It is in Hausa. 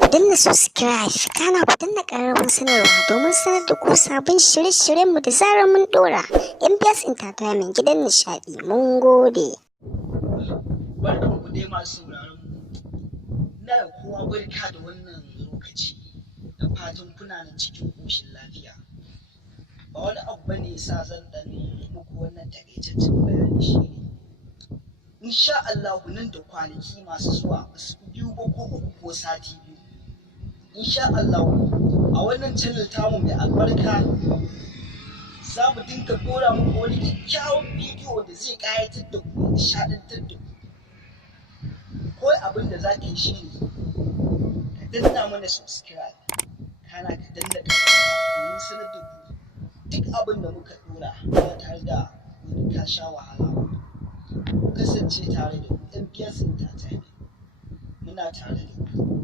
Ku danna subscribe kana ku danna ƙararrawar sanarwa domin sanar da ku sabon shirye-shiryenmu da zarar mun ɗora. MBS Entertainment gidan nishaɗi mun gode. Barkanku dai masu sauraron mu. Ina da kowa barka da wannan lokaci da fatan kuna nan cikin ƙoshin lafiya. Ba wani abu bane yasa zan ɗan muku wannan takaitaccen bayani shine. Insha Allah nan da kwanaki masu zuwa basu biyu ba ko uku ko sati biyu. Insha Allah a wannan channel tamu mai albarka za mu dinga ɗora muku wani kyakkyawan bidiyo da zai ƙayatar da ku, nishaɗantar da ku. Kawai abin da za ka yi shi ne ka danna mana subscribe kana ka danna ƙararrawa domin sanar da ku duk abin da muka ɗora ba tare da wani ka sha wahala ba. Ku kasance tare da mu MBS Entertainment muna tare da ku.